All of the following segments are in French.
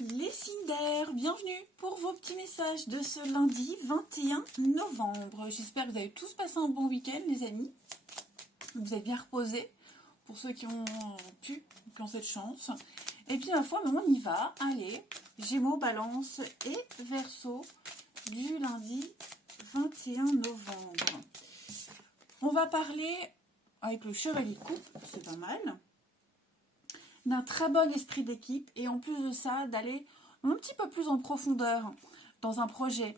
Les signes d'air, bienvenue pour vos petits messages de ce lundi 21 novembre. J'espère que vous avez tous passé un bon week-end, les amis. Vous avez bien reposé, pour ceux qui ont pu, qui ont cette chance. Et puis, ma foi, on y va. Allez, Gémeaux, Balance et Verseau du lundi 21 novembre. On va parler avec le Chevalier de Coupe, c'est pas mal, d'un très bon esprit d'équipe et en plus de ça, d'aller un petit peu plus en profondeur dans un projet,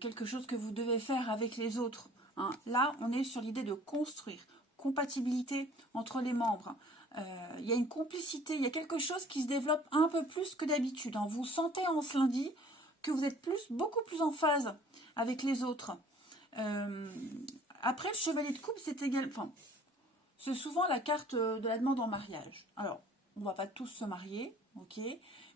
quelque chose que vous devez faire avec les autres. Hein. Là, on est sur l'idée de construire, compatibilité entre les membres. Il y a une complicité, il y a quelque chose qui se développe un peu plus que d'habitude. Hein. Vous sentez en ce lundi que vous êtes beaucoup plus en phase avec les autres. Après, le Chevalier de Coupe, c'est également... c'est souvent la carte de la demande en mariage. Alors, on ne va pas tous se marier, ok,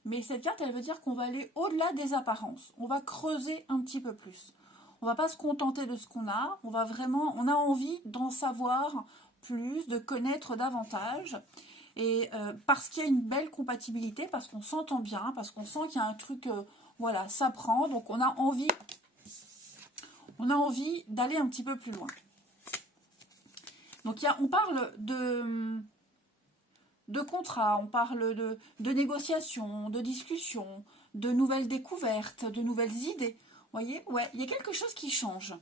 mais cette carte, elle veut dire qu'on va aller au-delà des apparences. On va creuser un petit peu plus. On ne va pas se contenter de ce qu'on a. On a envie d'en savoir plus, de connaître davantage. Et parce qu'il y a une belle compatibilité, parce qu'on s'entend bien, parce qu'on sent qu'il y a un truc, voilà, ça prend. Donc, on a envie d'aller un petit peu plus loin. Donc, on parle de contrat, on parle de négociations, de discussions, de nouvelles découvertes, de nouvelles idées. Vous voyez, ouais, il y a quelque chose qui change.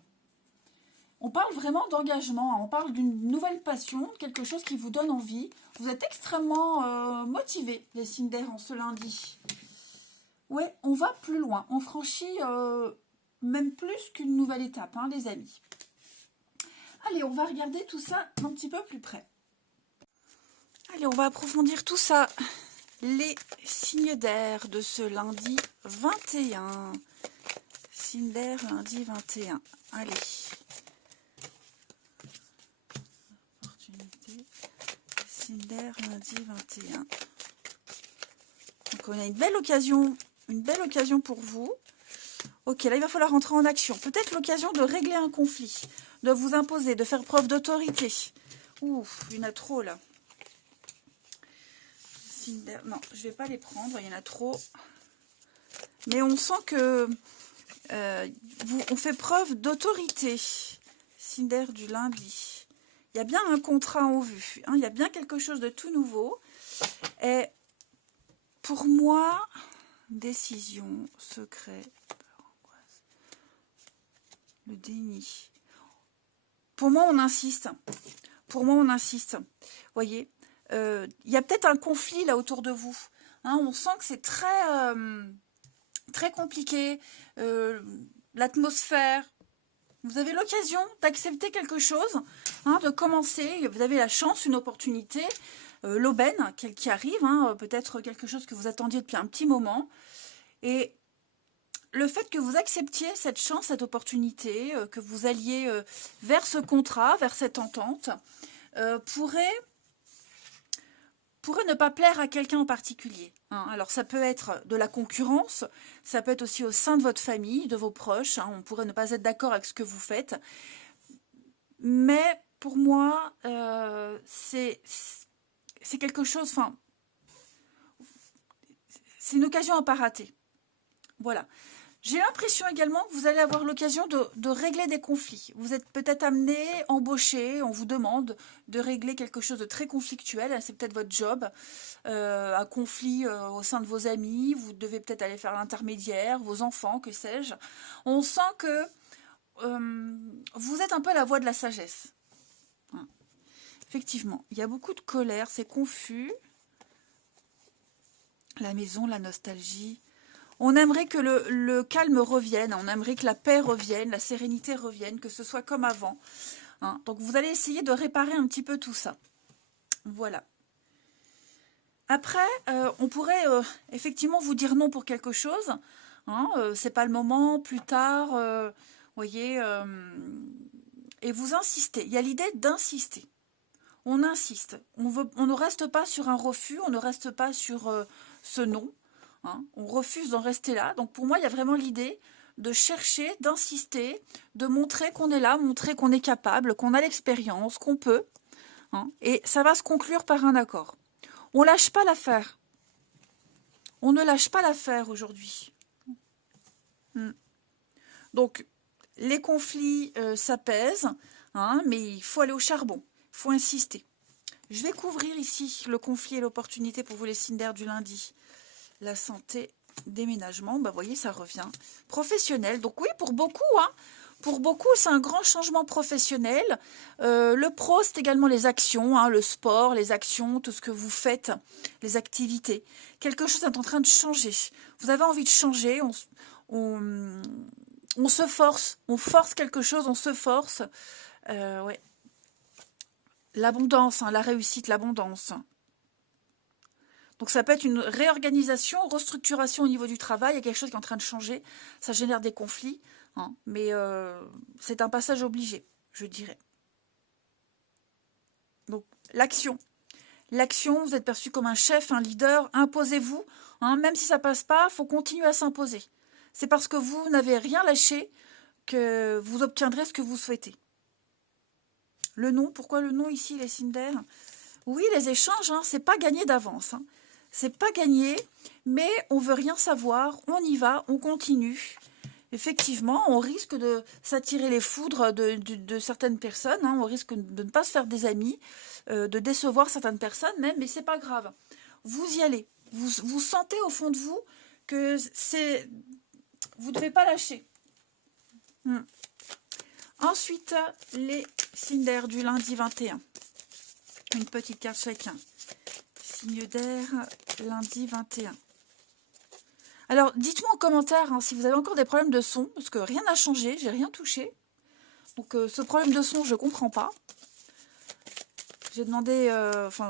On parle vraiment d'engagement, hein. On parle d'une nouvelle passion, quelque chose qui vous donne envie. Vous êtes extrêmement motivés, les signes d'air, en ce lundi. Ouais, on va plus loin, on franchit même plus qu'une nouvelle étape, hein, les amis. Allez, on va regarder tout ça un petit peu plus près. Allez, on va approfondir tout ça. Les signes d'air de ce lundi 21. Signes d'air, lundi 21. Allez. Opportunité. Signes d'air, lundi 21. Donc, on a une belle occasion pour vous. Ok, là, il va falloir rentrer en action. Peut-être l'occasion de régler un conflit, de vous imposer, de faire preuve d'autorité. Ouf, il y en a trop, là. Non, je ne vais pas les prendre, il y en a trop. Mais on sent que on fait preuve d'autorité. Signe d'air du lundi. Il y a bien un contrat en vue. Hein, il y a bien quelque chose de tout nouveau. Et pour moi, décision, secret, angoisse, le déni. Pour moi, on insiste. Vous voyez, il y a peut-être un conflit là autour de vous. Hein, on sent que c'est très compliqué. L'atmosphère. Vous avez l'occasion d'accepter quelque chose, hein, de commencer. Vous avez la chance, une opportunité, l'aubaine qui arrive, hein, peut-être quelque chose que vous attendiez depuis un petit moment. Et le fait que vous acceptiez cette chance, cette opportunité, que vous alliez vers ce contrat, vers cette entente, pourrait ne pas plaire à quelqu'un en particulier. Hein. Alors, ça peut être de la concurrence, ça peut être aussi au sein de votre famille, de vos proches. Hein. On pourrait ne pas être d'accord avec ce que vous faites. Mais pour moi, c'est quelque chose... Enfin, c'est une occasion à pas rater. Voilà. J'ai l'impression également que vous allez avoir l'occasion de régler des conflits. Vous êtes peut-être amené, embauché, on vous demande de régler quelque chose de très conflictuel. C'est peut-être votre job, un conflit au sein de vos amis. Vous devez peut-être aller faire l'intermédiaire, vos enfants, que sais-je. On sent que vous êtes un peu à la voie de la sagesse. Hein. Effectivement, il y a beaucoup de colère, c'est confus. La maison, la nostalgie... On aimerait que le calme revienne, on aimerait que la paix revienne, la sérénité revienne, que ce soit comme avant. Hein. Donc, vous allez essayer de réparer un petit peu tout ça. Voilà. Après, on pourrait effectivement vous dire non pour quelque chose. Hein, c'est pas le moment, plus tard, voyez, et vous insistez. Il y a l'idée d'insister. On insiste. On ne reste pas sur un refus, on ne reste pas sur ce non. Hein, on refuse d'en rester là. Donc pour moi, il y a vraiment l'idée de chercher, d'insister, de montrer qu'on est là, montrer qu'on est capable, qu'on a l'expérience, qu'on peut. Hein, et ça va se conclure par un accord. On lâche pas l'affaire. On ne lâche pas l'affaire aujourd'hui. Donc, les conflits s'apaisent, hein, mais il faut aller au charbon. Il faut insister. Je vais couvrir ici le conflit et l'opportunité pour vous les signes d'air du lundi. La santé, déménagement, bah, vous voyez, ça revient. Professionnel, donc oui, pour beaucoup, hein. Pour beaucoup, c'est un grand changement professionnel. Le pro, c'est également les actions, hein, le sport, les actions, tout ce que vous faites, les activités. Quelque chose est en train de changer. Vous avez envie de changer, on se force, on force quelque chose, on se force. Ouais. L'abondance, hein, la réussite, l'abondance. Donc ça peut être une réorganisation, restructuration au niveau du travail, il y a quelque chose qui est en train de changer, ça génère des conflits, hein, mais c'est un passage obligé, je dirais. Donc l'action. L'action, vous êtes perçu comme un chef, un leader, imposez-vous, hein, même si ça passe pas, il faut continuer à s'imposer. C'est parce que vous n'avez rien lâché que vous obtiendrez ce que vous souhaitez. Le non, pourquoi le non ici, les signes d'air? Oui, les échanges, hein, c'est pas gagné d'avance. Hein. C'est pas gagné, mais on veut rien savoir, on y va, on continue. Effectivement, on risque de s'attirer les foudres de certaines personnes, hein, on risque de ne pas se faire des amis, de décevoir certaines personnes même, mais c'est pas grave. Vous y allez. Vous sentez au fond de vous que vous ne devez pas lâcher. Ensuite, les signes d'air du lundi 21. Une petite carte chacun. Signe d'air, lundi 21. Alors, dites-moi en commentaire hein, si vous avez encore des problèmes de son, parce que rien n'a changé, j'ai rien touché. Donc, ce problème de son, je ne comprends pas. J'ai demandé,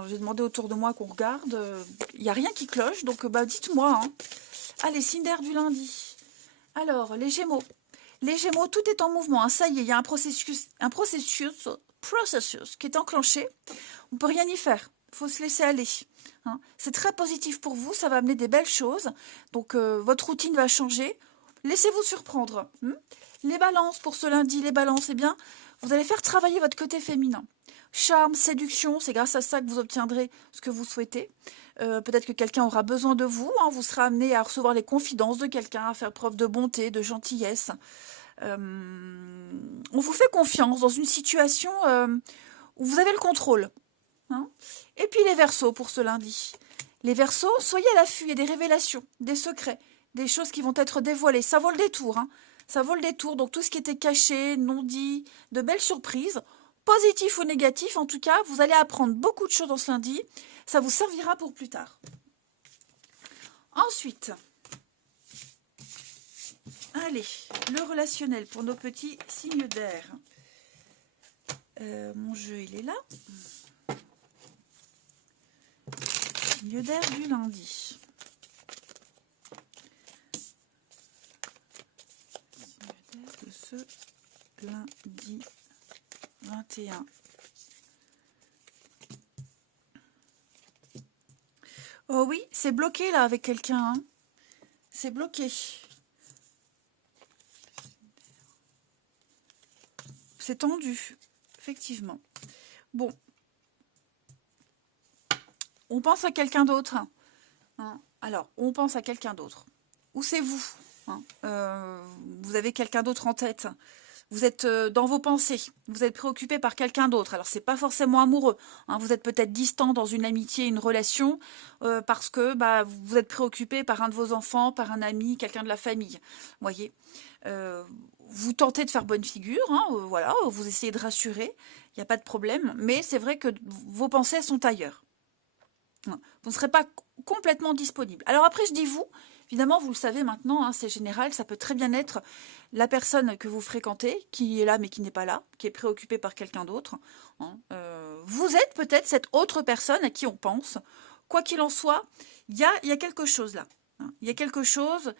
j'ai demandé autour de moi qu'on regarde. Il n'y a rien qui cloche, donc dites-moi. Hein. Allez, signe d'air du lundi. Alors, les Gémeaux. Les Gémeaux, tout est en mouvement. Hein. Ça y est, il y a un processus qui est enclenché. On ne peut rien y faire. Il faut se laisser aller. Hein. C'est très positif pour vous. Ça va amener des belles choses. Donc, votre routine va changer. Laissez-vous surprendre. Les balances pour ce lundi, les balances, eh bien, vous allez faire travailler votre côté féminin. Charme, séduction, c'est grâce à ça que vous obtiendrez ce que vous souhaitez. Peut-être que quelqu'un aura besoin de vous. Hein. Vous serez amené à recevoir les confidences de quelqu'un, à faire preuve de bonté, de gentillesse. On vous fait confiance dans une situation où vous avez le contrôle. Hein. Et puis les Verseaux pour ce lundi. Les Verseaux, soyez à l'affût, il y a des révélations, des secrets, des choses qui vont être dévoilées. Ça vaut le détour. Hein. Ça vaut le détour. Donc tout ce qui était caché, non dit, de belles surprises, positif ou négatif, en tout cas, vous allez apprendre beaucoup de choses dans ce lundi. Ça vous servira pour plus tard. Ensuite, allez, le relationnel pour nos petits signes d'air. Mon jeu, il est là. Signe d'air du lundi. Signe d'air de ce lundi 21. Oh oui, c'est bloqué là avec quelqu'un. Hein. C'est bloqué. C'est tendu, effectivement. Bon. On pense à quelqu'un d'autre. Hein. Alors, on pense à quelqu'un d'autre. Ou c'est vous. Hein. Vous avez quelqu'un d'autre en tête. Vous êtes dans vos pensées, vous êtes préoccupé par quelqu'un d'autre. Alors, c'est pas forcément amoureux. Hein. Vous êtes peut-être distant dans une amitié, une relation, parce que vous êtes préoccupé par un de vos enfants, par un ami, quelqu'un de la famille. Voyez, vous tentez de faire bonne figure, hein, voilà, vous essayez de rassurer, il n'y a pas de problème. Mais c'est vrai que vos pensées sont ailleurs. Vous ne serez pas complètement disponible. Alors après, je dis vous. Évidemment, vous le savez maintenant, hein, c'est général, ça peut très bien être la personne que vous fréquentez, qui est là mais qui n'est pas là, qui est préoccupée par quelqu'un d'autre. Hein. Vous êtes peut-être cette autre personne à qui on pense. Quoi qu'il en soit, il y a quelque chose là. Hein. Il y a quelque chose,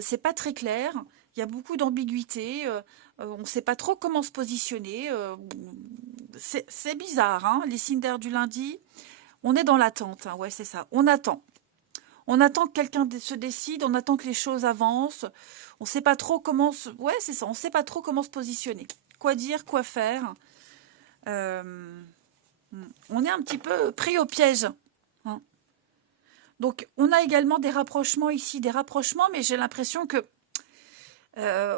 c'est pas très clair, il y a beaucoup d'ambiguïté, on ne sait pas trop comment se positionner. C'est bizarre, hein, les signes d'air du lundi. On est dans l'attente, hein, ouais c'est ça, on attend. On attend que quelqu'un se décide, on attend que les choses avancent. On ne sait pas trop comment ouais, c'est ça, on sait pas trop comment se positionner. Quoi dire, quoi faire. On est un petit peu pris au piège. Hein. Donc, on a également des rapprochements ici, des rapprochements, mais j'ai l'impression que,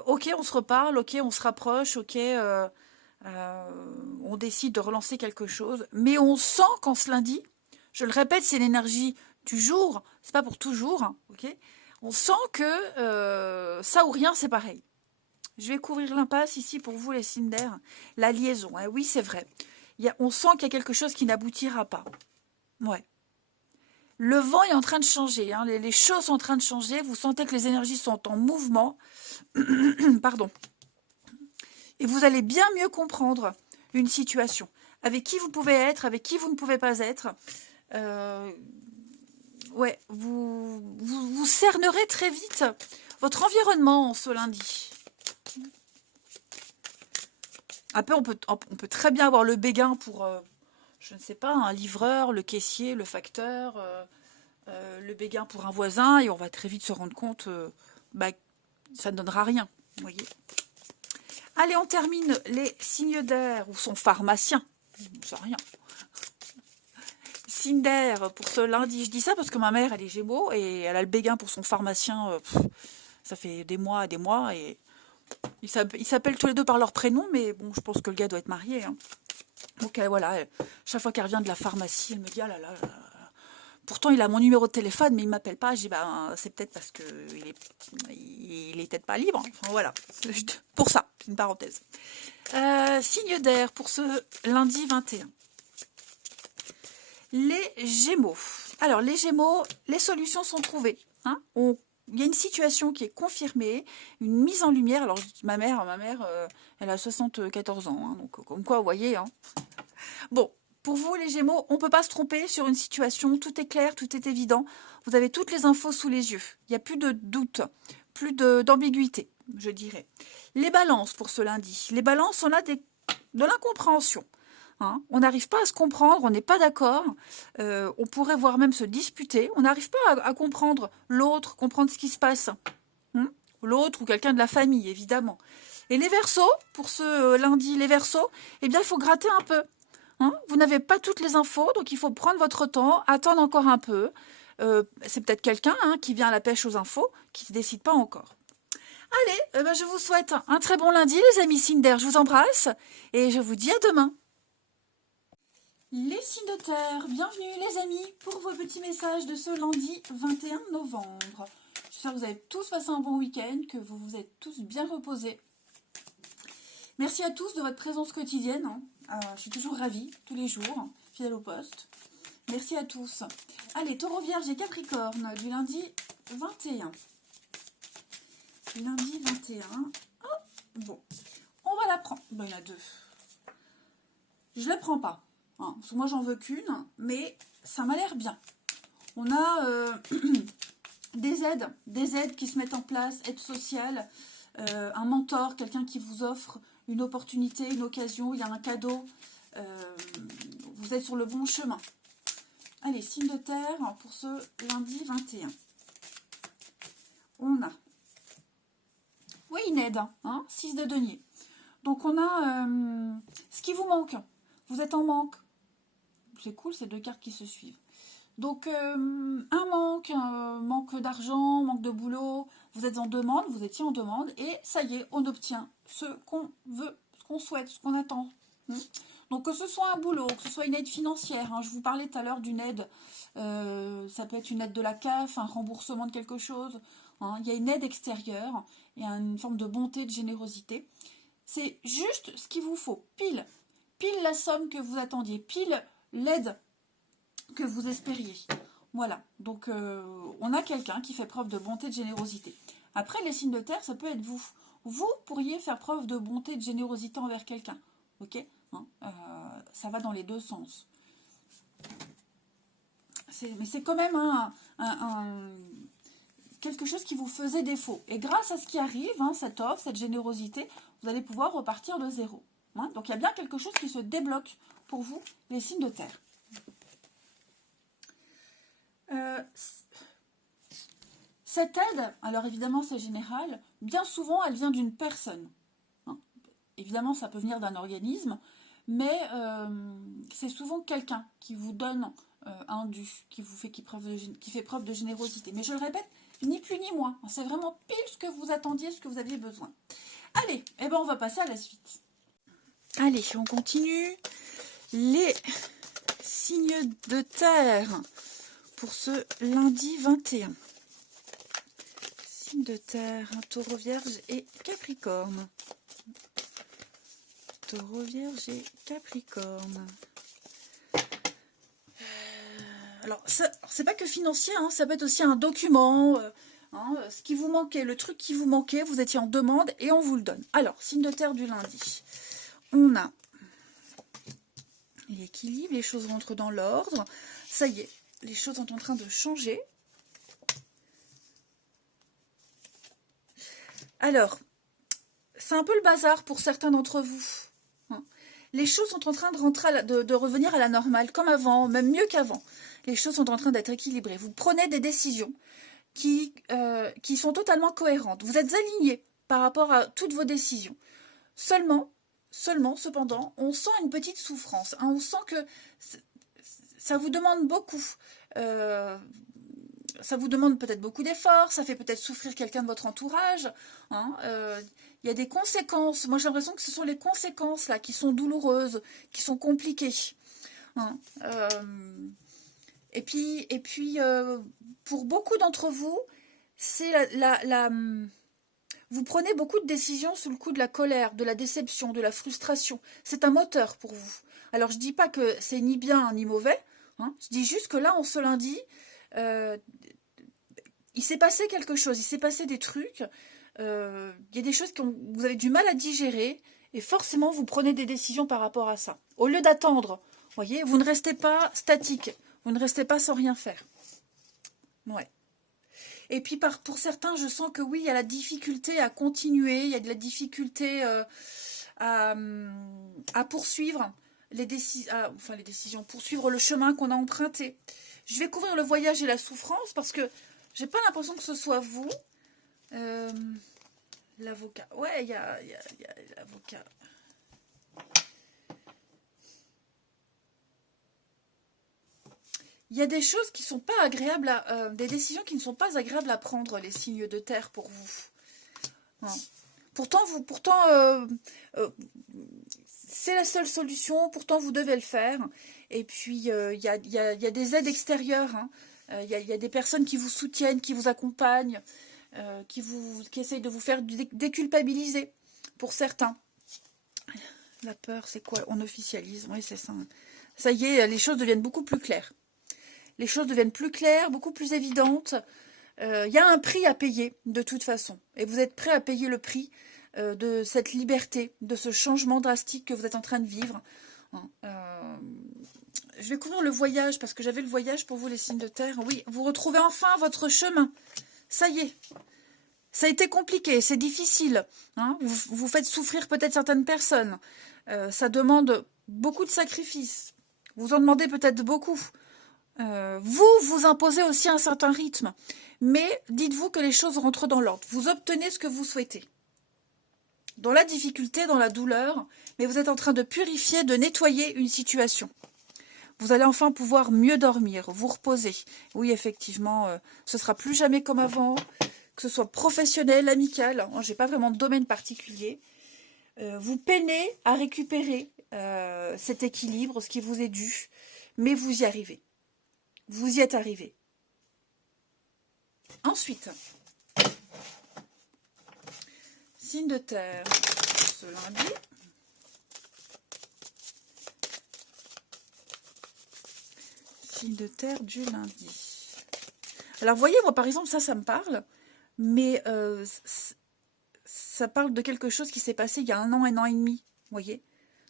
ok, on se reparle, ok, on se rapproche, ok, on décide de relancer quelque chose, mais on sent qu'en ce lundi, je le répète, c'est l'énergie du jour, c'est pas pour toujours, hein, ok. On sent que ça ou rien, c'est pareil. Je vais couvrir l'impasse ici pour vous, les signes d'air. La liaison, hein, oui, c'est vrai. On sent qu'il y a quelque chose qui n'aboutira pas. Ouais. Le vent est en train de changer, hein, les choses sont en train de changer. Vous sentez que les énergies sont en mouvement. Pardon. Et vous allez bien mieux comprendre une situation. Avec qui vous pouvez être, avec qui vous ne pouvez pas être. Ouais, vous cernerez très vite votre environnement ce lundi. Après, on peut très bien avoir le béguin pour, je ne sais pas, un livreur, le caissier, le facteur, le béguin pour un voisin, et on va très vite se rendre compte, bah, ça ne donnera rien, vous voyez. Allez, on termine les signes d'air, ou son pharmacien, je sais rien. Signe d'air pour ce lundi, je dis ça parce que ma mère, elle est Gémeaux, et elle a le béguin pour son pharmacien, ça fait des mois, et ils s'appellent tous les deux par leur prénom, mais bon, je pense que le gars doit être marié, hein. Donc voilà, chaque fois qu'elle revient de la pharmacie, elle me dit, ah là là, là, là. Pourtant il a mon numéro de téléphone, mais il ne m'appelle pas. Je dis, ben, c'est peut-être parce qu'il est peut-être pas libre. Enfin voilà, pour ça, c'est une parenthèse. Signe d'air pour ce lundi 21. Les Gémeaux. Alors les Gémeaux, les solutions sont trouvées, hein. Il y a une situation qui est confirmée, une mise en lumière. Alors ma mère, elle a 74 ans, hein, donc comme quoi, vous voyez, hein. Bon, pour vous les Gémeaux, on ne peut pas se tromper sur une situation, tout est clair, tout est évident. Vous avez toutes les infos sous les yeux. Il n'y a plus de doute, plus d'ambiguïté, je dirais. Les balances pour ce lundi. Les balances, on a de l'incompréhension. Hein, on n'arrive pas à se comprendre, on n'est pas d'accord, on pourrait voire même se disputer, on n'arrive pas à comprendre l'autre, comprendre ce qui se passe. Hein, l'autre ou quelqu'un de la famille, évidemment. Et les Verseaux, pour ce lundi, les Verseaux, eh bien, il faut gratter un peu. Hein, vous n'avez pas toutes les infos, donc il faut prendre votre temps, attendre encore un peu. C'est peut-être quelqu'un, hein, qui vient à la pêche aux infos, qui ne se décide pas encore. Allez, je vous souhaite un très bon lundi, les amis signes d'air. Je vous embrasse et je vous dis à demain. Les signes de terre, bienvenue les amis pour vos petits messages de ce lundi 21 novembre. J'espère que vous avez tous passé un bon week-end, que vous vous êtes tous bien reposés. Merci à tous de votre présence quotidienne. Je suis toujours ravie, tous les jours, fidèle au poste. Merci à tous. Allez, Taureau, Vierge et Capricorne du lundi 21. Lundi 21. Oh, bon, on va la prendre. Bon, il y en a deux. Je ne la prends pas. Hein, parce que moi, j'en veux qu'une, mais ça m'a l'air bien. On a des aides qui se mettent en place, aide sociale, un mentor, quelqu'un qui vous offre une opportunité, une occasion, il y a un cadeau. Vous êtes sur le bon chemin. Allez, signe de terre pour ce lundi 21. On a, oui, une aide, hein, 6 de denier. Donc on a ce qui vous manque. Vous êtes en manque. C'est cool, ces deux cartes qui se suivent. Donc, un manque d'argent, manque de boulot, vous êtes en demande, vous étiez en demande, et ça y est, on obtient ce qu'on veut, ce qu'on souhaite, ce qu'on attend. Donc, que ce soit un boulot, que ce soit une aide financière, hein, je vous parlais tout à l'heure d'une aide, ça peut être une aide de la CAF, un remboursement de quelque chose, hein, il y a une aide extérieure, il y a une forme de bonté, de générosité. C'est juste ce qu'il vous faut, pile la somme que vous attendiez, pile l'aide que vous espériez. Voilà, donc on a quelqu'un qui fait preuve de bonté, de générosité. Après, les signes de terre, ça peut être vous. Vous pourriez faire preuve de bonté, de générosité envers quelqu'un. Ok, hein, ça va dans les deux sens. Mais c'est quand même quelque chose qui vous faisait défaut. Et grâce à ce qui arrive, hein, cette offre, cette générosité, vous allez pouvoir repartir de zéro. Hein, donc il y a bien quelque chose qui se débloque pour vous, les signes de terre. Cette aide, alors évidemment c'est général, bien souvent elle vient d'une personne. Hein. Évidemment ça peut venir d'un organisme, mais c'est souvent quelqu'un qui vous donne un dû qui fait preuve de générosité. Mais je le répète, ni plus ni moins. C'est vraiment pile ce que vous attendiez, ce que vous aviez besoin. Allez, eh ben on va passer à la suite. Allez, on continue. Les signes de terre pour ce lundi 21. Signes de terre, Taureau, Vierge et Capricorne. Taureau, Vierge et Capricorne. Alors, c'est pas que financier, hein, ça peut être aussi un document, ce qui vous manquait, le truc qui vous manquait, vous étiez en demande et on vous le donne. Alors, signe de terre du lundi. On a l'équilibre, les choses rentrent dans l'ordre. Ça y est, les choses sont en train de changer. Alors, c'est un peu le bazar pour certains d'entre vous. Les choses sont en train de rentrer, de revenir à la normale, comme avant, même mieux qu'avant. Les choses sont en train d'être équilibrées. Vous prenez des décisions qui sont totalement cohérentes. Vous êtes alignés par rapport à toutes vos décisions. Seulement, cependant, on sent une petite souffrance. On sent que ça vous demande beaucoup. Ça vous demande peut-être beaucoup d'efforts, ça fait peut-être souffrir quelqu'un de votre entourage. Il y a des conséquences. Moi, j'ai l'impression que ce sont les conséquences là qui sont douloureuses, qui sont compliquées. Et puis, pour beaucoup d'entre vous, c'est vous prenez beaucoup de décisions sous le coup de la colère, de la déception, de la frustration. C'est un moteur pour vous. Alors, je ne dis pas que c'est ni bien ni mauvais. Je dis juste que là, en ce lundi, il s'est passé quelque chose. Il s'est passé des trucs. Il y a des choses que vous avez du mal à digérer. Et forcément, vous prenez des décisions par rapport à ça. Au lieu d'attendre, voyez, vous ne restez pas statique. Vous ne restez pas sans rien faire. Ouais. Et puis pour certains, je sens que oui, il y a la difficulté à continuer, il y a de la difficulté à poursuivre les décisions, poursuivre le chemin qu'on a emprunté. Je vais couvrir le voyage et la souffrance parce que j'ai pas l'impression que ce soit vous. L'avocat. Ouais, il y a l'avocat. Il y a des choses qui ne sont pas agréables, des décisions qui ne sont pas agréables à prendre, les signes de terre pour vous. Pourtant, c'est la seule solution, pourtant vous devez le faire. Et puis, il y a des aides extérieures. Il y a des personnes qui vous soutiennent, qui vous accompagnent, qui essayent de vous faire déculpabiliser pour certains. La peur, c'est quoi? On officialise, oui, c'est ça. Ça y est, les choses deviennent beaucoup plus claires. Les choses deviennent plus claires, beaucoup plus évidentes. Il y a un prix à payer, de toute façon. Et vous êtes prêt à payer le prix de cette liberté, de ce changement drastique que vous êtes en train de vivre. Je vais couvrir le voyage, parce que j'avais le voyage pour vous, les signes de terre. Oui, vous retrouvez enfin votre chemin. Ça y est. Ça a été compliqué, c'est difficile. Vous faites souffrir peut-être certaines personnes. Ça demande beaucoup de sacrifices. Vous en demandez peut-être beaucoup. Vous imposez aussi un certain rythme. Mais dites-vous que les choses rentrent dans l'ordre. Vous obtenez ce que vous souhaitez. Dans la difficulté, dans la douleur, mais vous êtes en train de purifier, de nettoyer une situation. Vous allez enfin pouvoir mieux dormir, vous reposer. Oui, effectivement, ce sera plus jamais comme avant, que ce soit professionnel, amical. J'ai pas vraiment de domaine particulier. Vous peinez à récupérer cet équilibre, ce qui vous est dû, mais vous y arrivez. Vous y êtes arrivé. Ensuite, signe de terre, ce lundi. Signe de terre du lundi. Alors, vous voyez, moi, par exemple, ça me parle, mais ça parle de quelque chose qui s'est passé il y a un an et demi, vous voyez.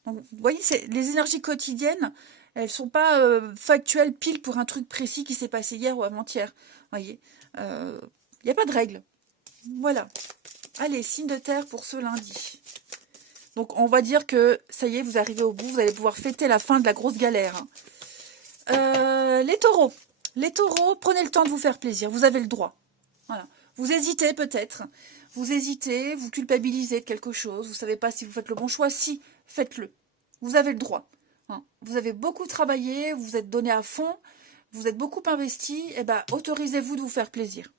Donc, vous voyez, les énergies quotidiennes, elles ne sont pas factuelles pile pour un truc précis qui s'est passé hier ou avant-hier. Vous voyez, il n'y a pas de règle. Voilà. Allez, signe de terre pour ce lundi. Donc, on va dire que ça y est, vous arrivez au bout. Vous allez pouvoir fêter la fin de la grosse galère. Les taureaux. Les taureaux, prenez le temps de vous faire plaisir. Vous avez le droit. Voilà. Vous hésitez peut-être. Vous hésitez, vous culpabilisez de quelque chose. Vous ne savez pas si vous faites le bon choix. Si, faites-le. Vous avez le droit. Vous avez beaucoup travaillé, vous vous êtes donné à fond, vous êtes beaucoup investi, eh ben, autorisez-vous de vous faire plaisir.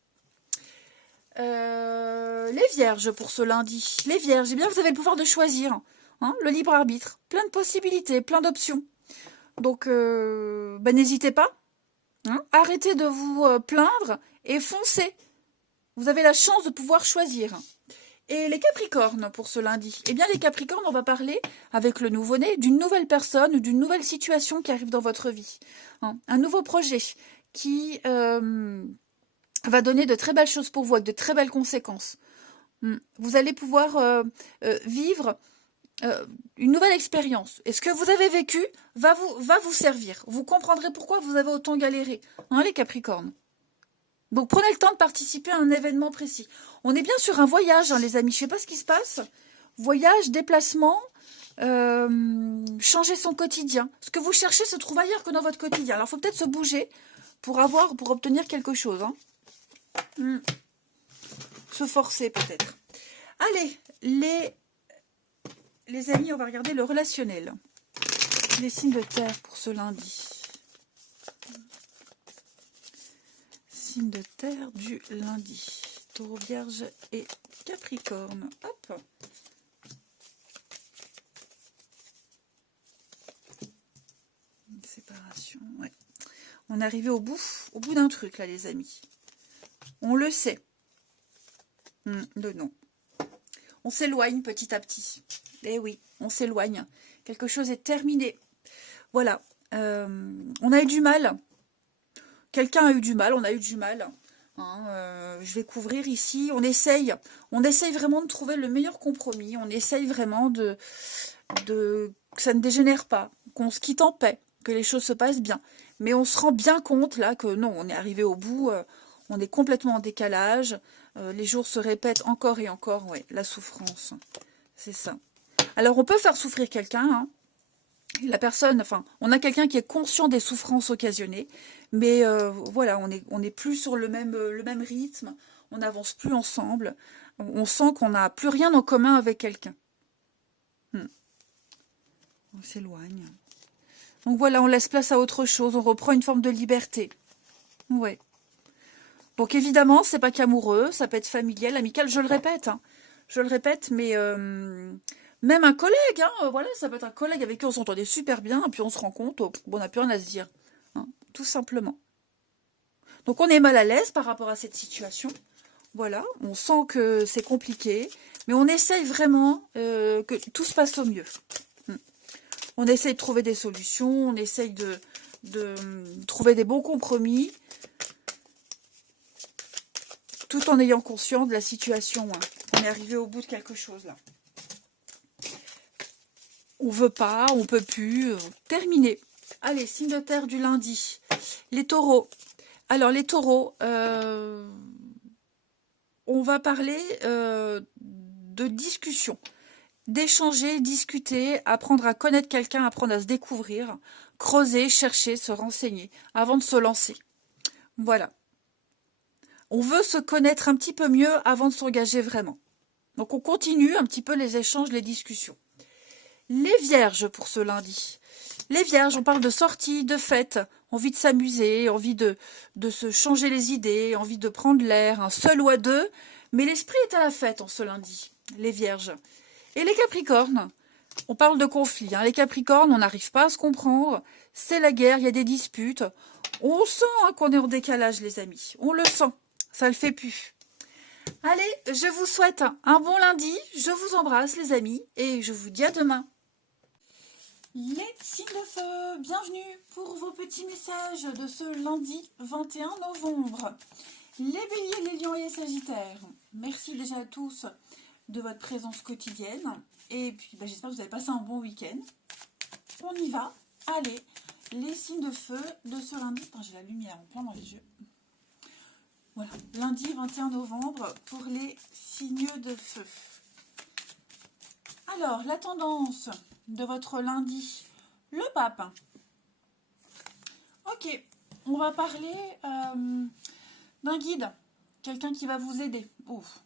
Les vierges pour ce lundi. Les vierges, eh bien, vous avez le pouvoir de choisir. Hein, le libre arbitre. Plein de possibilités, plein d'options. Donc, ben, n'hésitez pas. Hein, arrêtez de vous plaindre et foncez. Vous avez la chance de pouvoir choisir. Et les Capricornes pour ce lundi. Eh bien, les Capricornes, on va parler avec le nouveau-né d'une nouvelle personne ou d'une nouvelle situation qui arrive dans votre vie. Hein, un nouveau projet qui va donner de très belles choses pour vous, avec de très belles conséquences. Vous allez pouvoir vivre une nouvelle expérience. Et ce que vous avez vécu va vous servir. Vous comprendrez pourquoi vous avez autant galéré, hein, les Capricornes. Donc prenez le temps de participer à un événement précis. On est bien sur un voyage, hein, les amis. Je ne sais pas ce qui se passe. Voyage, déplacement, changer son quotidien. Ce que vous cherchez se trouve ailleurs que dans votre quotidien. Alors il faut peut-être se bouger pour obtenir quelque chose. Hein. Se forcer peut-être. Allez, les amis, on va regarder le relationnel. Les signes de terre pour ce lundi. Signes de terre du lundi. Taureau, Vierge et Capricorne. Hop. Une séparation, ouais. On est arrivé au bout d'un truc là, les amis. On le sait. Le nom. On s'éloigne petit à petit. Eh oui, on s'éloigne. Quelque chose est terminé. Voilà. On a eu du mal. Quelqu'un a eu du mal, on a eu du mal. Hein, je vais couvrir ici. On essaye vraiment de trouver le meilleur compromis. On essaye vraiment que ça ne dégénère pas, qu'on se quitte en paix, que les choses se passent bien. Mais on se rend bien compte là que non, on est arrivé au bout. On est complètement en décalage. Les jours se répètent encore et encore. Ouais, la souffrance, c'est ça. Alors, on peut faire souffrir quelqu'un. Hein. La personne, enfin, on a quelqu'un qui est conscient des souffrances occasionnées. Mais voilà, on est plus sur le même rythme. On n'avance plus ensemble. On sent qu'on n'a plus rien en commun avec quelqu'un. On s'éloigne. Donc voilà, on laisse place à autre chose. On reprend une forme de liberté. Ouais. Donc évidemment, c'est pas qu'amoureux, ça peut être familial, amical, je le répète. Hein. Je le répète, mais même un collègue, hein, voilà, ça peut être un collègue avec qui on s'entendait super bien, et puis on se rend compte, on n'a plus rien à se dire. Hein, tout simplement. Donc on est mal à l'aise par rapport à cette situation. Voilà, on sent que c'est compliqué, mais on essaye vraiment que tout se passe au mieux. On essaye de trouver des solutions, on essaye de trouver des bons compromis, tout en ayant conscience de la situation. Hein. On est arrivé au bout de quelque chose là. On veut pas, on peut plus. Terminé. Allez, signe de terre du lundi. Les taureaux. Alors les taureaux, on va parler de discussion. D'échanger, discuter, apprendre à connaître quelqu'un, apprendre à se découvrir, creuser, chercher, se renseigner avant de se lancer. Voilà. On veut se connaître un petit peu mieux avant de s'engager vraiment. Donc on continue un petit peu les échanges, les discussions. Les vierges pour ce lundi. Les vierges, on parle de sorties, de fêtes, envie de s'amuser, envie de se changer les idées, envie de prendre l'air, un seul ou à deux. Mais l'esprit est à la fête en ce lundi, les vierges. Et les capricornes, on parle de conflit. Hein. Les capricornes, on n'arrive pas à se comprendre. C'est la guerre, il y a des disputes. On sent hein, qu'on est en décalage, les amis. On le sent. Ça le fait plus. Allez, je vous souhaite un bon lundi. Je vous embrasse, les amis. Et je vous dis à demain. Les signes de feu, bienvenue pour vos petits messages de ce lundi 21 novembre. Les béliers, les lions et les sagittaires. Merci déjà à tous de votre présence quotidienne. Et puis, j'espère que vous avez passé un bon week-end. On y va. Allez, les signes de feu de ce lundi. Attends, j'ai la lumière en plein dans les yeux. Voilà, lundi 21 novembre pour les signes de feu. Alors, la tendance de votre lundi, le pape. Ok, on va parler d'un guide, quelqu'un qui va vous aider. Ouf.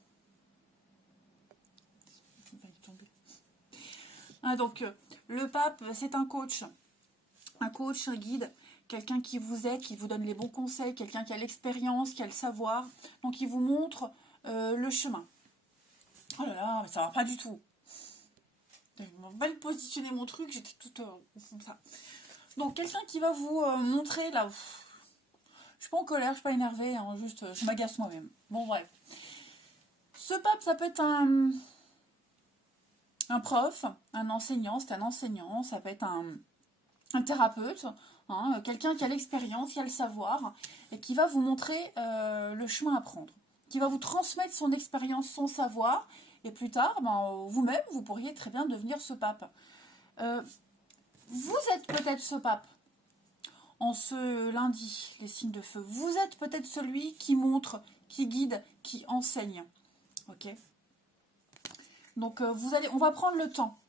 Ah, donc, le pape, c'est un coach, un guide quelqu'un qui vous aide, qui vous donne les bons conseils, quelqu'un qui a l'expérience, qui a le savoir, donc il vous montre le chemin. Oh là là, mais ça va pas du tout. J'ai mal positionné mon truc, j'étais toute au fond de ça. Donc quelqu'un qui va vous montrer là. Je suis pas en colère, je suis pas énervée, hein, juste je m'agace moi-même. Bon bref. Ce pape, ça peut être un prof, un enseignant, c'est un enseignant, ça peut être un thérapeute, hein, quelqu'un qui a l'expérience, qui a le savoir, et qui va vous montrer le chemin à prendre, qui va vous transmettre son expérience, son savoir, et plus tard, ben, vous-même, vous pourriez très bien devenir ce pape. Vous êtes peut-être ce pape. En ce lundi, les signes de feu, vous êtes peut-être celui qui montre, qui guide, qui enseigne. Ok. Donc on va prendre le temps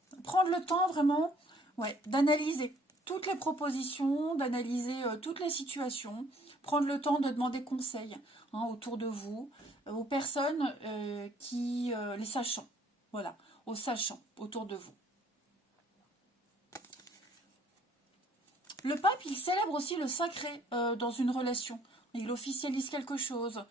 vraiment, ouais, d'analyser toutes les propositions, d'analyser toutes les situations, prendre le temps de demander conseil autour de vous, aux personnes les sachants, voilà, aux sachants autour de vous. Le pape, il célèbre aussi le sacré dans une relation. Il officialise quelque chose.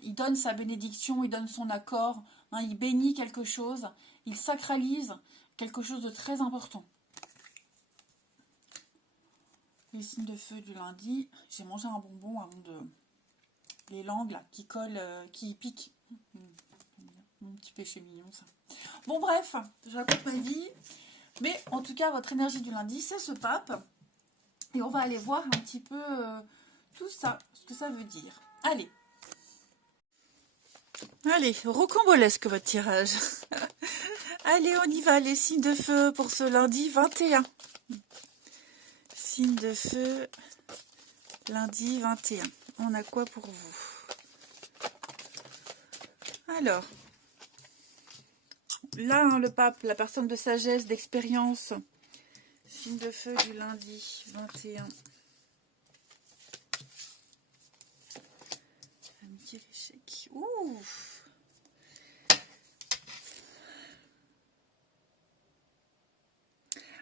Il donne sa bénédiction, il donne son accord. Il bénit quelque chose. Il sacralise quelque chose de très important. Les signes de feu du lundi. J'ai mangé un bonbon avant de... Les langues là, qui collent, qui piquent. Mon petit péché mignon, ça. Bon, bref, je raconte ma vie. Mais en tout cas, votre énergie du lundi, c'est ce pape. Et on va aller voir un petit peu tout ça, ce que ça veut dire. Allez. Allez, rocambolesque votre tirage. Allez, on y va, les signes de feu pour ce lundi 21. Signes de feu, lundi 21. On a quoi pour vous? Alors... Là, le pape, la personne de sagesse, d'expérience, signe de feu du lundi 21. Amitié, l'échec. Ouh.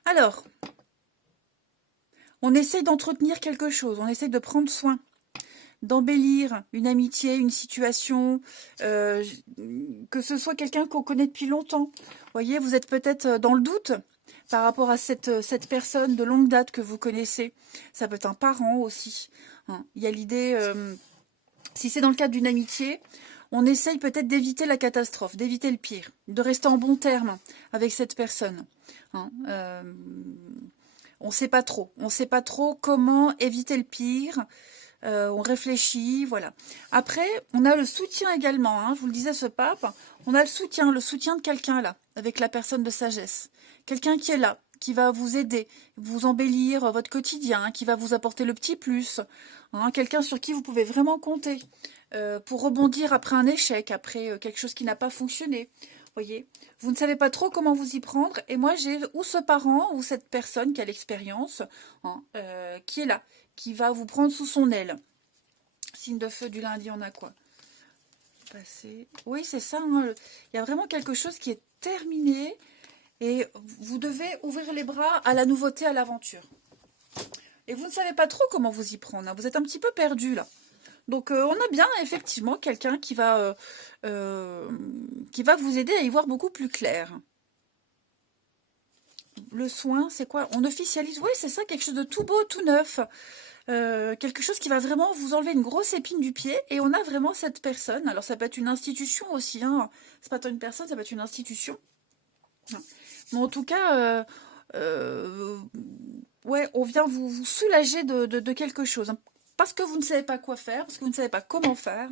Alors, on essaie d'entretenir quelque chose, on essaie de prendre soin, d'embellir une amitié, une situation, que ce soit quelqu'un qu'on connaît depuis longtemps. Vous voyez, vous êtes peut-être dans le doute par rapport à cette personne de longue date que vous connaissez. Ça peut être un parent aussi. Il y a l'idée, si c'est dans le cadre d'une amitié, on essaye peut-être d'éviter la catastrophe, d'éviter le pire, de rester en bon terme avec cette personne. On ne sait pas trop. On ne sait pas trop comment éviter le pire. On réfléchit, voilà. Après, on a le soutien également, je vous le disais, ce pape, on a le soutien de quelqu'un là, avec la personne de sagesse. Quelqu'un qui est là, qui va vous aider, vous embellir votre quotidien, qui va vous apporter le petit plus. Quelqu'un sur qui vous pouvez vraiment compter pour rebondir après un échec, après quelque chose qui n'a pas fonctionné. Voyez, vous ne savez pas trop comment vous y prendre, et moi j'ai ou ce parent ou cette personne qui a l'expérience, qui est là, qui va vous prendre sous son aile. Signe de feu du lundi, on a quoi? Passer. Oui, c'est ça. Il y a vraiment quelque chose qui est terminé, et vous devez ouvrir les bras à la nouveauté, à l'aventure. Et vous ne savez pas trop comment vous y prendre. Vous êtes un petit peu perdu là. Donc on a bien effectivement quelqu'un qui va vous aider à y voir beaucoup plus clair. Le soin, c'est quoi? On officialise, oui, c'est ça, quelque chose de tout beau, tout neuf. Quelque chose qui va vraiment vous enlever une grosse épine du pied. Et on a vraiment cette personne. Alors ça peut être une institution aussi. C'est pas tant une personne, ça peut être une institution. Mais en tout cas, ouais, on vient vous soulager de quelque chose. Parce que vous ne savez pas quoi faire, parce que vous ne savez pas comment faire,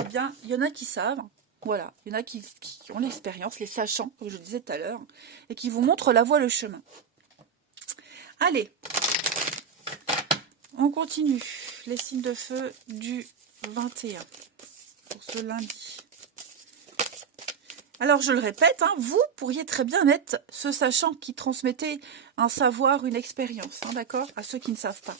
eh bien, il y en a qui savent. Voilà, il y en a qui ont l'expérience, les sachants, comme je disais tout à l'heure, et qui vous montrent la voie, le chemin. Allez, on continue. Les signes de feu du 21 pour ce lundi. Alors, je le répète, vous pourriez très bien être ce sachant qui transmettait un savoir, une expérience, d'accord, à ceux qui ne savent pas.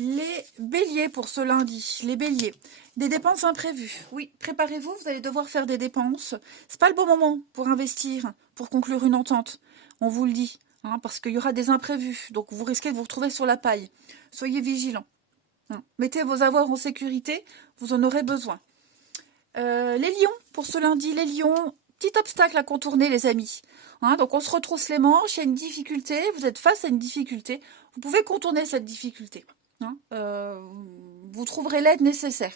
Les béliers pour ce lundi, les béliers, des dépenses imprévues. Oui, préparez-vous, vous allez devoir faire des dépenses. C'est pas le bon moment pour investir, pour conclure une entente. On vous le dit. hein, parce qu'il y aura des imprévus. Donc, vous risquez de vous retrouver sur la paille. Soyez vigilants. Hein. Mettez vos avoirs en sécurité, vous en aurez besoin. Les lions, pour ce lundi, les lions, petit obstacle à contourner, les amis. Hein, donc, on se retrousse les manches, il y a une difficulté, vous êtes face à une difficulté. Vous pouvez contourner cette difficulté. Hein, vous trouverez l'aide nécessaire.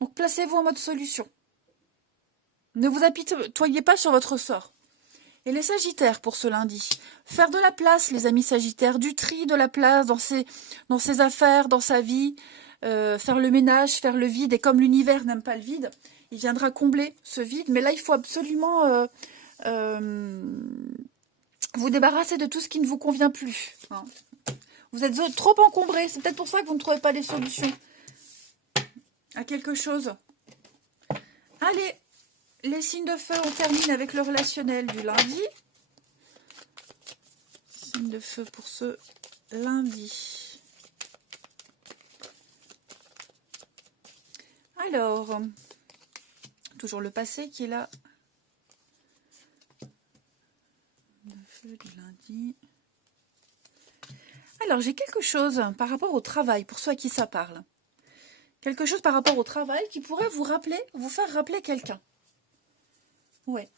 Donc, placez-vous en mode solution. Ne vous apitoyez pas sur votre sort. Et les sagittaires pour ce lundi. Faire de la place, les amis sagittaires, du tri, de la place dans ses affaires, dans sa vie. Faire le ménage, faire le vide. Et comme l'univers n'aime pas le vide, il viendra combler ce vide. Mais là, il faut absolument vous débarrasser de tout ce qui ne vous convient plus. Hein. Vous êtes trop encombrés. C'est peut-être pour ça que vous ne trouvez pas les solutions à quelque chose. Allez, les signes de feu, on termine avec le relationnel du lundi. Signe de feu pour ce lundi. Alors, toujours le passé qui est là. Le feu du lundi. Alors, j'ai quelque chose par rapport au travail, pour ceux à qui ça parle. Quelque chose par rapport au travail qui pourrait vous faire rappeler quelqu'un. Ouais,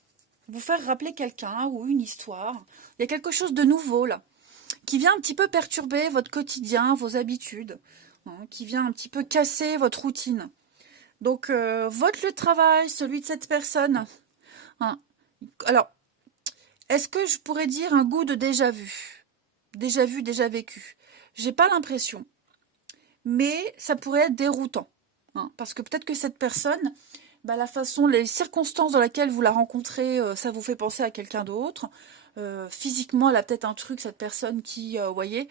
vous faire rappeler quelqu'un ou une histoire. Il y a quelque chose de nouveau là, qui vient un petit peu perturber votre quotidien, vos habitudes, hein, qui vient un petit peu casser votre routine. Donc, votre lieu de travail, celui de cette personne. Hein. Alors, est-ce que je pourrais dire un goût de déjà vu? Déjà vu, déjà vécu. J'ai pas l'impression. Mais ça pourrait être déroutant. Hein, parce que peut-être que cette personne, la façon, les circonstances dans lesquelles vous la rencontrez, ça vous fait penser à quelqu'un d'autre. Physiquement, elle a peut-être un truc, cette personne qui, vous voyez.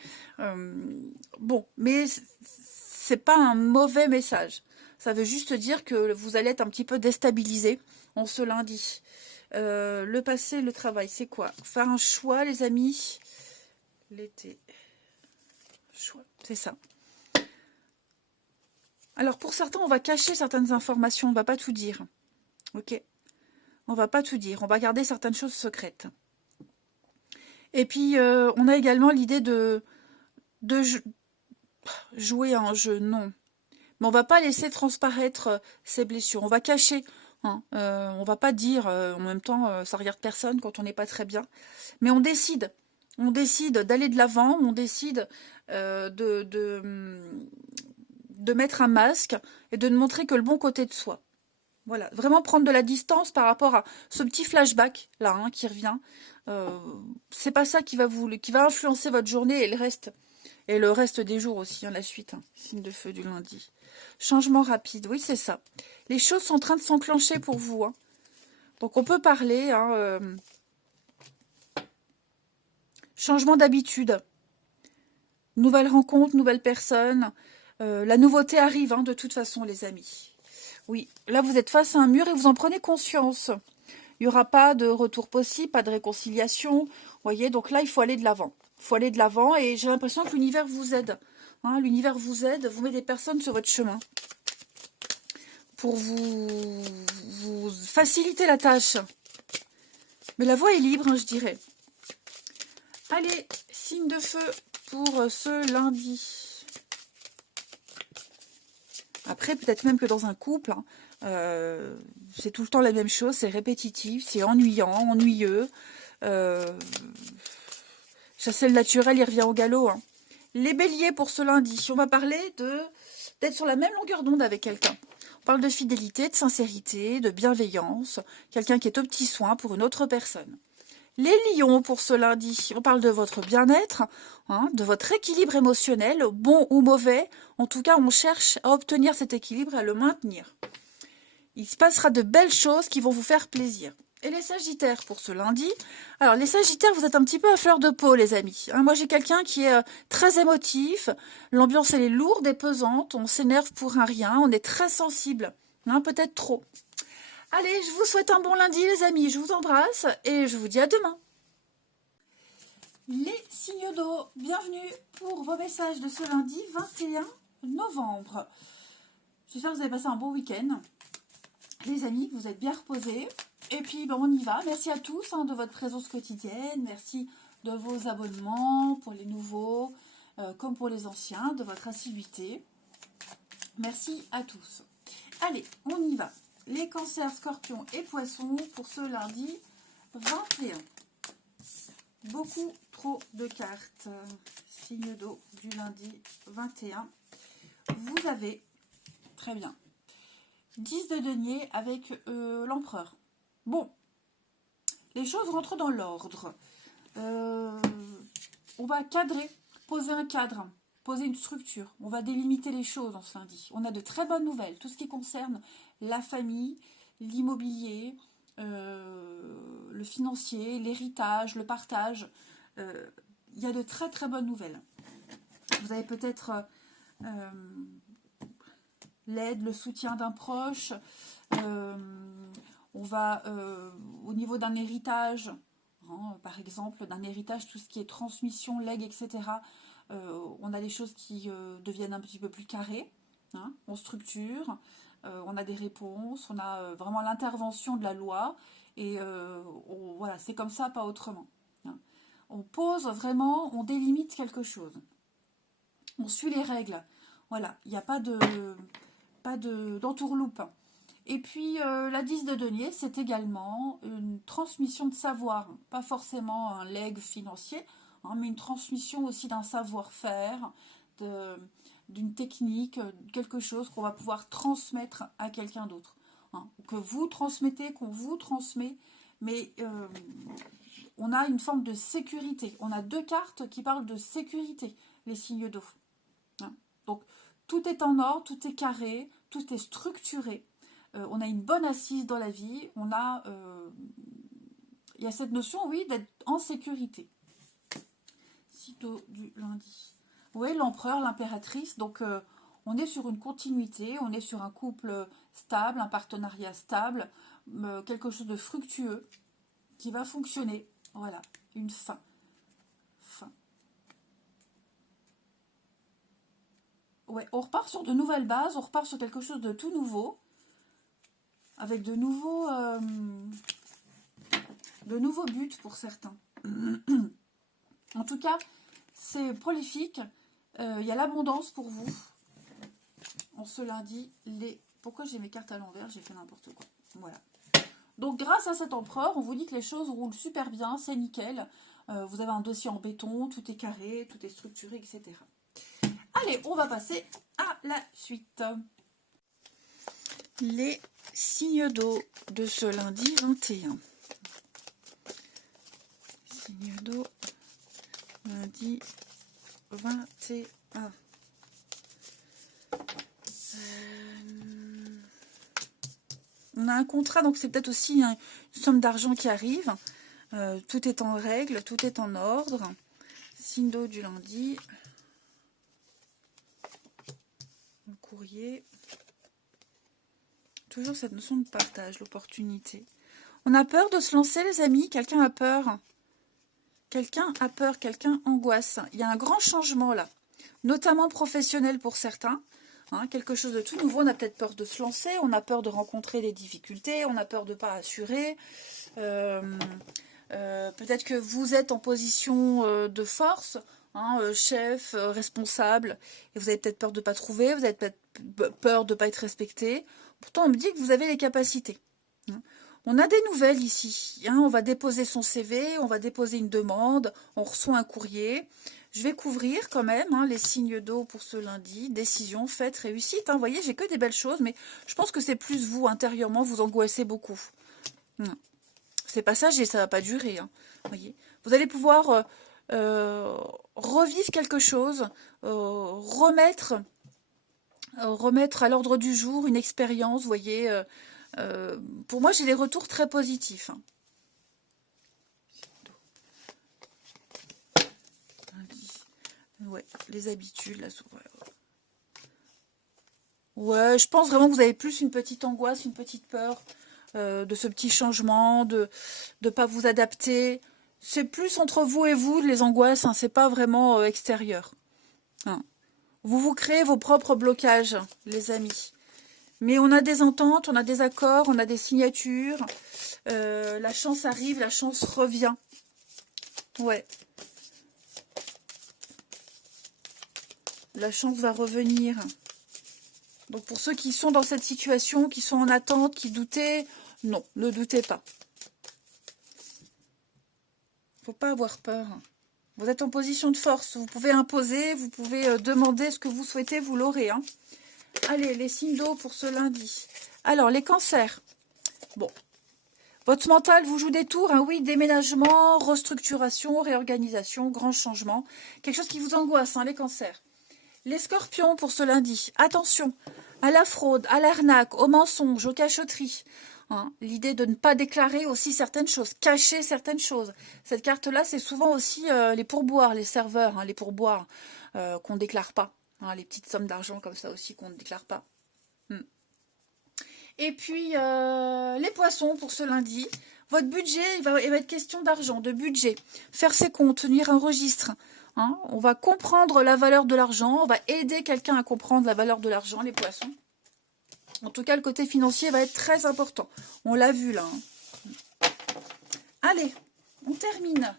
Bon, mais c'est pas un mauvais message. Ça veut juste dire que vous allez être un petit peu déstabilisé en ce lundi. Le passé, le travail, c'est quoi? Faire un choix, les amis. L'été. Choix, c'est ça. Alors, pour certains, on va cacher certaines informations. On ne va pas tout dire. Ok? On va pas tout dire. On va garder certaines choses secrètes. Et puis, on a également l'idée de jouer à un jeu. Non. Mais on va pas laisser transparaître ces blessures. On va cacher. Hein. On va pas dire, en même temps, ça regarde personne quand on n'est pas très bien. Mais on décide. On décide d'aller de l'avant. On décide de mettre un masque et de ne montrer que le bon côté de soi. Voilà, vraiment prendre de la distance par rapport à ce petit flashback là hein, qui revient. C'est pas ça qui va influencer votre journée et le reste des jours aussi, hein, la suite. Hein, signe de feu du lundi. Changement rapide, oui c'est ça. Les choses sont en train de s'enclencher pour vous. Hein. Donc on peut parler. Hein, changement d'habitude. Nouvelle rencontre, nouvelle personne. La nouveauté arrive hein, de toute façon les amis. Oui, là vous êtes face à un mur et vous en prenez conscience. Il n'y aura pas de retour possible, pas de réconciliation. Vous voyez, donc là il faut aller de l'avant. Il faut aller de l'avant et j'ai l'impression que l'univers vous aide. Hein, l'univers vous aide, vous met des personnes sur votre chemin. Pour vous faciliter la tâche. Mais la voie est libre, hein, je dirais. Allez, signe de feu pour ce lundi. Après, peut-être même que dans un couple, hein, c'est tout le temps la même chose, c'est répétitif, c'est ennuyant, ennuyeux. Chasser le naturel, il revient au galop. Hein. Les béliers pour ce lundi, on va parler d'être sur la même longueur d'onde avec quelqu'un. On parle de fidélité, de sincérité, de bienveillance, quelqu'un qui est au petit soin pour une autre personne. Les lions pour ce lundi, on parle de votre bien-être, hein, de votre équilibre émotionnel, bon ou mauvais. En tout cas, on cherche à obtenir cet équilibre et à le maintenir. Il se passera de belles choses qui vont vous faire plaisir. Et les sagittaires pour ce lundi. Alors, les sagittaires, vous êtes un petit peu à fleur de peau, les amis. Hein, moi, j'ai quelqu'un qui est très émotif. L'ambiance, elle est lourde et pesante. On s'énerve pour un rien. On est très sensible. Hein, peut-être trop. Allez, je vous souhaite un bon lundi les amis, je vous embrasse et je vous dis à demain. Les signes d'eau, bienvenue pour vos messages de ce lundi 21 novembre. J'espère que vous avez passé un bon week-end. Les amis, vous êtes bien reposés. Et puis on y va. Merci à tous hein, de votre présence quotidienne. Merci de vos abonnements, pour les nouveaux, comme pour les anciens, de votre assiduité. Merci à tous. Allez, on y va. Les cancers, scorpions et poissons pour ce lundi 21. Beaucoup trop de cartes. Signe d'eau du lundi 21. Vous avez, très bien, 10 de denier avec l'empereur. Bon, les choses rentrent dans l'ordre. On va cadrer, poser un cadre, poser une structure. On va délimiter les choses en ce lundi. On a de très bonnes nouvelles. Tout ce qui concerne la famille, l'immobilier, le financier, l'héritage, le partage. Il y a de très très bonnes nouvelles. Vous avez peut-être l'aide, le soutien d'un proche. On va au niveau d'un héritage, hein, par exemple, d'un héritage, tout ce qui est transmission, legs, etc. On a des choses qui deviennent un petit peu plus carrées. Hein, on structure, on a des réponses, on a vraiment l'intervention de la loi. Et voilà, c'est comme ça, pas autrement. Hein. On pose vraiment, on délimite quelque chose. On suit les règles. Voilà, il n'y a pas d'entourloupe. Et puis, la 10 de denier, c'est également une transmission de savoir. Pas forcément un legs financier, hein, mais une transmission aussi d'un savoir-faire, d'une technique, quelque chose qu'on va pouvoir transmettre à quelqu'un d'autre. Hein, que vous transmettez, qu'on vous transmet, mais on a une forme de sécurité. On a 2 cartes qui parlent de sécurité, les signes d'eau. Hein, donc, tout est en ordre, tout est carré, tout est structuré. On a une bonne assise dans la vie. Il y a cette notion, oui, d'être en sécurité. Sitôt du lundi. Oui, l'empereur, l'impératrice. Donc, on est sur une continuité. On est sur un couple stable, un partenariat stable, quelque chose de fructueux qui va fonctionner. Voilà, une fin. Ouais, on repart sur de nouvelles bases. On repart sur quelque chose de tout nouveau. Avec de nouveaux buts pour certains. En tout cas, c'est prolifique. Il y a l'abondance pour vous. En ce lundi, pourquoi j'ai mes cartes à l'envers? J'ai fait n'importe quoi. Voilà. Donc, grâce à cet empereur, on vous dit que les choses roulent super bien, c'est nickel. Vous avez un dossier en béton, tout est carré, tout est structuré, etc. Allez, on va passer à la suite. Les signes d'eau de ce lundi 21. Signes d'eau, lundi 21. On a un contrat, donc c'est peut-être aussi une somme d'argent qui arrive. Tout est en règle, tout est en ordre. Signe d'eau du lundi. Le courrier. Toujours cette notion de partage, l'opportunité. On a peur de se lancer, les amis. Quelqu'un a peur. Quelqu'un a peur, quelqu'un angoisse. Il y a un grand changement là, notamment professionnel pour certains. Hein, quelque chose de tout nouveau. On a peut-être peur de se lancer, on a peur de rencontrer des difficultés, on a peur de ne pas assurer. Peut-être que vous êtes en position de force, hein, chef, responsable, et vous avez peut-être peur de ne pas trouver, vous avez peut-être peur de ne pas être respecté. Pourtant, on me dit que vous avez les capacités. Hein. On a des nouvelles ici. Hein. On va déposer son CV, on va déposer une demande, on reçoit un courrier. Je vais couvrir quand même les signes d'eau pour ce lundi. Décision, fête, réussite. Vous voyez, j'ai que des belles choses, mais je pense que c'est plus vous, intérieurement, vous angoissez beaucoup. C'est passager, ça ne va pas durer. Voyez. Vous allez pouvoir revivre quelque chose, remettre à l'ordre du jour une expérience, vous voyez. Pour moi, j'ai des retours très positifs. Ouais, les habitudes, là. Ouais, je pense vraiment que vous avez plus une petite angoisse, une petite peur de ce petit changement, de ne pas vous adapter. C'est plus entre vous et vous, les angoisses, c'est pas vraiment extérieur. Vous vous créez vos propres blocages, les amis. Mais on a des ententes, on a des accords, on a des signatures. La chance arrive, la chance revient. Ouais. La chance va revenir. Donc pour ceux qui sont dans cette situation, qui sont en attente, qui doutaient, non, ne doutez pas. Faut pas avoir peur. Vous êtes en position de force. Vous pouvez imposer, vous pouvez demander ce que vous souhaitez, vous l'aurez. Hein. Allez, les signes d'eau pour ce lundi. Alors, les cancers. Bon. Votre mental vous joue des tours. Hein, oui, déménagement, restructuration, réorganisation, grand changement. Quelque chose qui vous angoisse, hein, les cancers. Les scorpions pour ce lundi. Attention à la fraude, à l'arnaque, au mensonge, aux cachotteries. Hein, l'idée de ne pas déclarer aussi certaines choses, cacher certaines choses. Cette carte-là, c'est souvent aussi les pourboires, les serveurs, hein, les pourboires qu'on ne déclare pas. Hein, les petites sommes d'argent comme ça aussi qu'on ne déclare pas. Et puis, les poissons pour ce lundi. Votre budget, il va être question d'argent, de budget. Faire ses comptes, tenir un registre. Hein, on va comprendre la valeur de l'argent. On va aider quelqu'un à comprendre la valeur de l'argent, les poissons. En tout cas, le côté financier va être très important. On l'a vu là. Hein. Allez, on termine.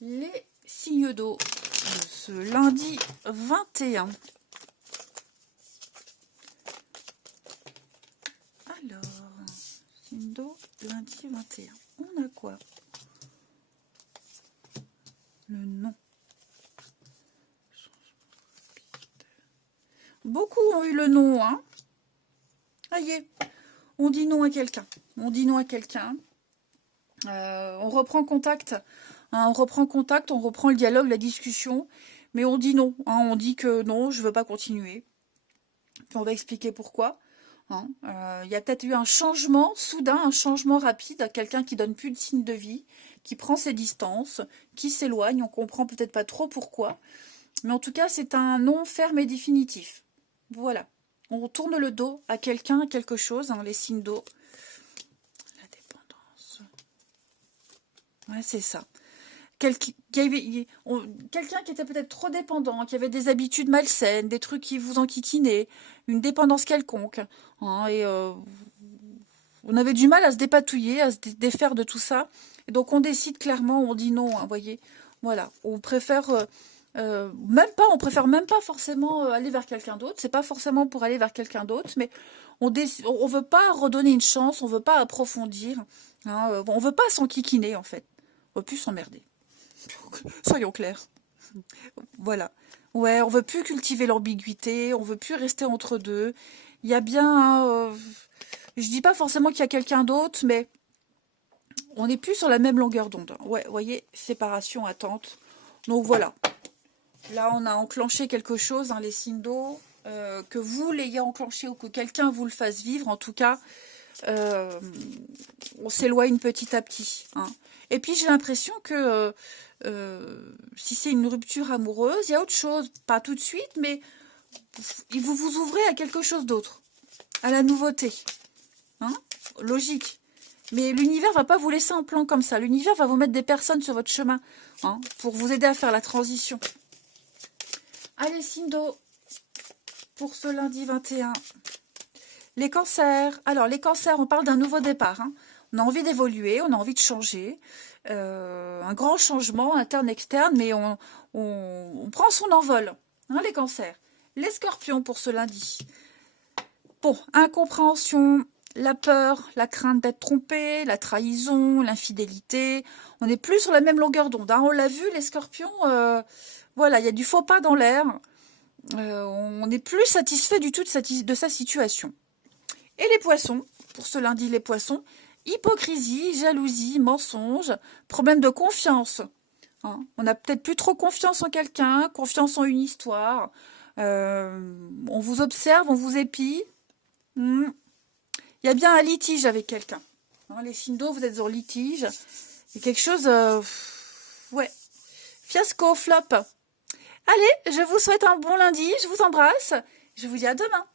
Les signes d'eau de ce lundi 21. Alors, signe d'eau, lundi 21. On a quoi? Le nom. Beaucoup ont eu le nom, hein. Allez, on dit non à quelqu'un. On dit non à quelqu'un. On reprend contact. Hein, on reprend contact, on reprend le dialogue, la discussion. Mais on dit non. Hein, on dit que non, je ne veux pas continuer. Puis on va expliquer pourquoi. Hein, y a peut-être eu un changement, soudain, un changement rapide. Quelqu'un qui donne plus de signe de vie, qui prend ses distances, qui s'éloigne. On comprend peut-être pas trop pourquoi. Mais en tout cas, c'est un non ferme et définitif. Voilà. On tourne le dos à quelqu'un, à quelque chose, hein, les signes d'eau. La dépendance. Ouais, c'est ça. Quelqu'un qui était peut-être trop dépendant, qui avait des habitudes malsaines, des trucs qui vous enquiquinaient, une dépendance quelconque. Hein, et on avait du mal à se dépatouiller, à se défaire de tout ça. Et donc on décide clairement, on dit non, hein, voyez. Voilà. On préfère... on préfère même pas forcément aller vers quelqu'un d'autre. C'est pas forcément pour aller vers quelqu'un d'autre, mais on veut pas redonner une chance, on veut pas approfondir, hein, on veut pas s'enquiquiner en fait. On veut plus s'emmerder. Soyons clairs. Voilà. Ouais, on veut plus cultiver l'ambiguïté, on veut plus rester entre deux. Il y a bien, je dis pas forcément qu'il y a quelqu'un d'autre, mais on n'est plus sur la même longueur d'onde. Ouais, vous voyez, séparation, attente. Donc voilà. Là, on a enclenché quelque chose, hein, les signes d'eau, que vous l'ayez enclenché ou que quelqu'un vous le fasse vivre. En tout cas, on s'éloigne petit à petit. Hein. Et puis, j'ai l'impression que si c'est une rupture amoureuse, il y a autre chose. Pas tout de suite, mais vous vous ouvrez à quelque chose d'autre, à la nouveauté. Hein, logique. Mais l'univers va pas vous laisser en plan comme ça. L'univers va vous mettre des personnes sur votre chemin, hein, pour vous aider à faire la transition. Allez, signe d'eau pour ce lundi 21. Les cancers. Alors, les cancers, on parle d'un nouveau départ. Hein. On a envie d'évoluer, on a envie de changer. Un grand changement interne-externe, mais on prend son envol. Hein, les cancers. Les scorpions pour ce lundi. Bon, incompréhension, la peur, la crainte d'être trompé, la trahison, l'infidélité. On n'est plus sur la même longueur d'onde. Hein. On l'a vu, les scorpions... Voilà, il y a du faux pas dans l'air. On n'est plus satisfait du tout de sa situation. Et les poissons, pour ce lundi, les poissons, hypocrisie, jalousie, mensonge, problème de confiance. Hein, on n'a peut-être plus trop confiance en quelqu'un, confiance en une histoire. On vous observe, on vous épie. Il y a bien un litige avec quelqu'un. Hein, les signes d'eau, vous êtes en litige. Il y a quelque chose... ouais. Fiasco, flop. Allez, je vous souhaite un bon lundi, je vous embrasse, je vous dis à demain.